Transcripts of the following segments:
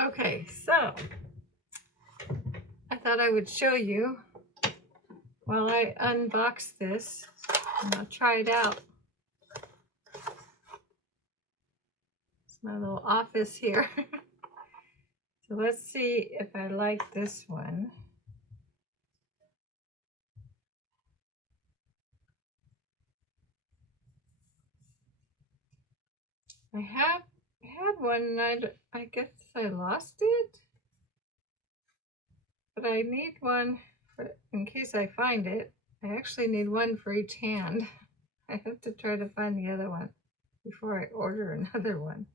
Okay, so I thought I would show you while I unbox this, and I'll try it out. It's my little office here. So let's see if I like this one. I had one and I guess I lost it. But I need one in case I find it. I actually need one for each hand. I have to try to find the other one before I order another one.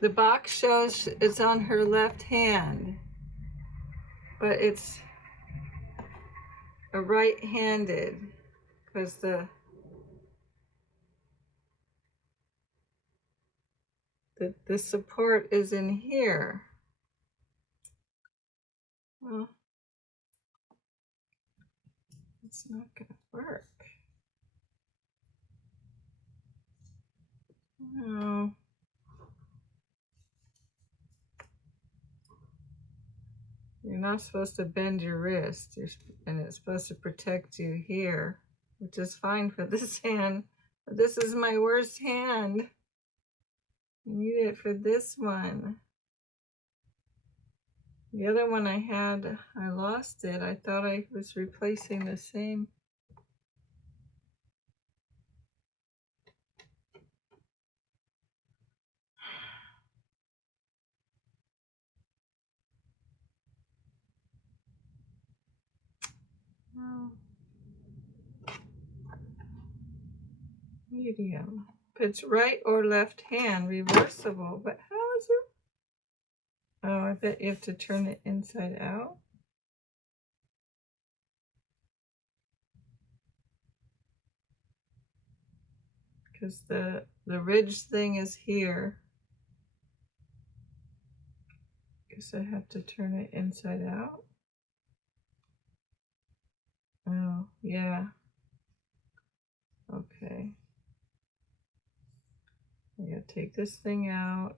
The box shows it's on her left hand, but it's a right-handed because the support is in here. Well, it's not gonna work. No. You're not supposed to bend your wrist, and it's supposed to protect you here, which is fine for this hand, but this is my worst hand. I need it for this one. The other one I had, I lost it. I thought I was replacing the same. Oh. Medium. If it's right or left hand, reversible, but how is it? Oh, I bet you have to turn it inside out. Because the ridge thing is here. Guess I have to turn it inside out. Oh, yeah. Okay. I gotta take this thing out.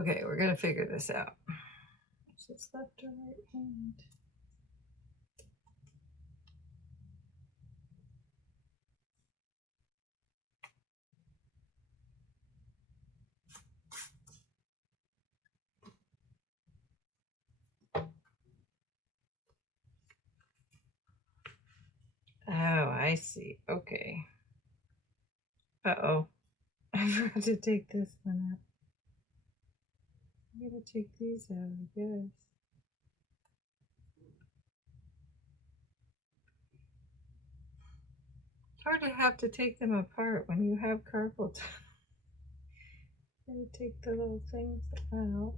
Okay, we're gonna figure this out. So it's left or right hand. Oh, I see. Okay. Uh-oh. I forgot to take this one out. I gotta take these out, I guess. It's hard to have to take them apart when you have carpal tunnel. Gotta take the little things out.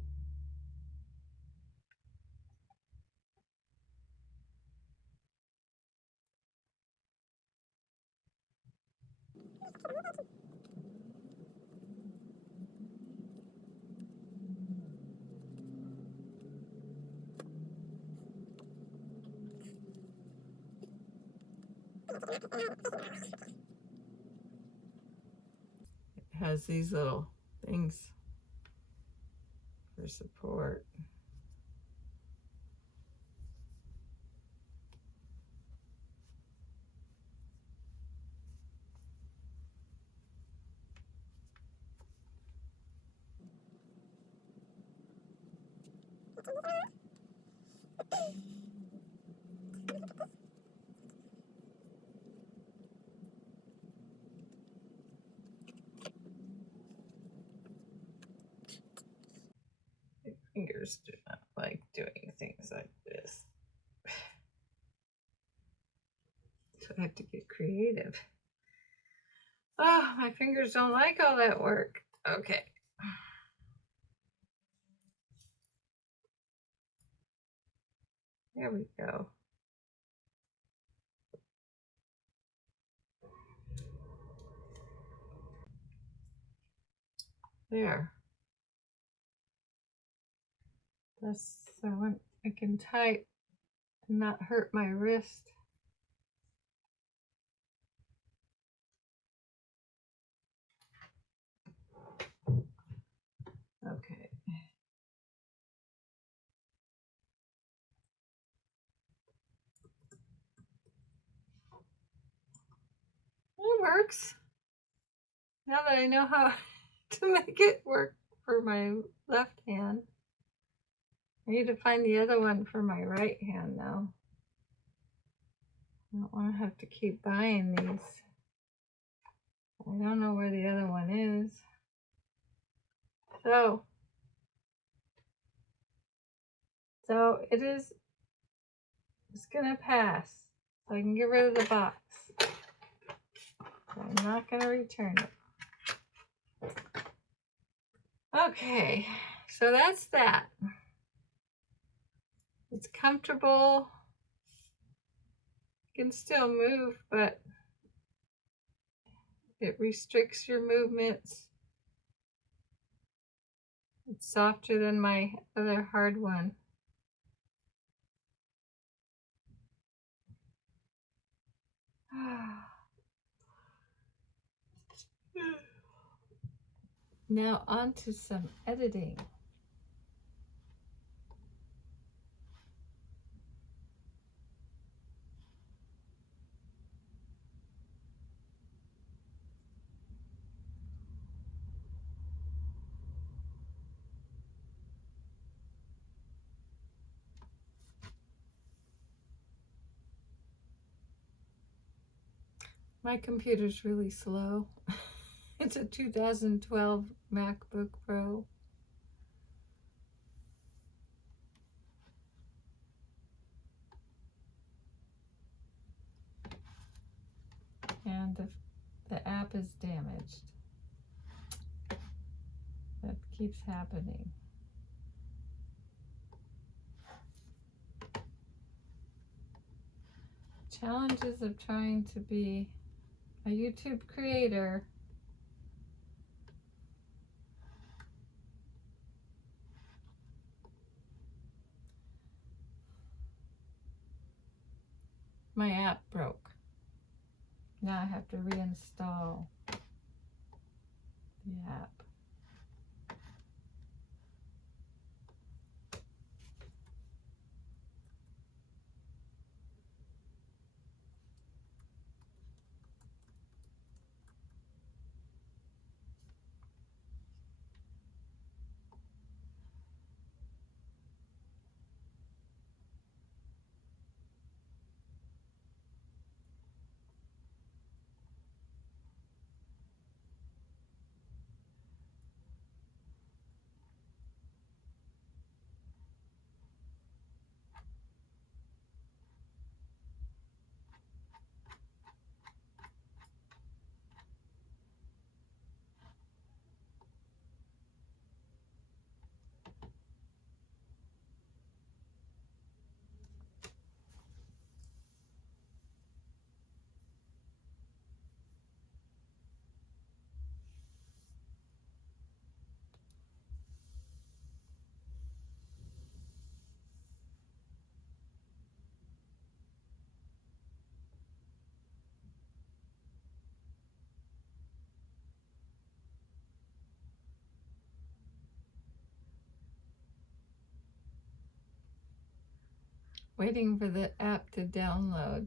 It has these little things for support. My fingers do not like doing things like this. So I have to get creative. Oh, my fingers don't like all that work. Okay. There we go. There. That's so I can type and not hurt my wrist. Okay. It works. Now that I know how to make it work for my left hand. I need to find the other one for my right hand now. I don't want to have to keep buying these. I don't know where the other one is. So it's gonna pass. So I can get rid of the box. So I'm not gonna return it. Okay, so that's that. It's comfortable. You can still move, but it restricts your movements. It's softer than my other hard one. Now on to some editing. My computer's really slow. It's a 2012 MacBook Pro. And the app is damaged. That keeps happening. Challenges of trying to be a YouTube creator. My app broke. Now I have to reinstall the app. Waiting for the app to download.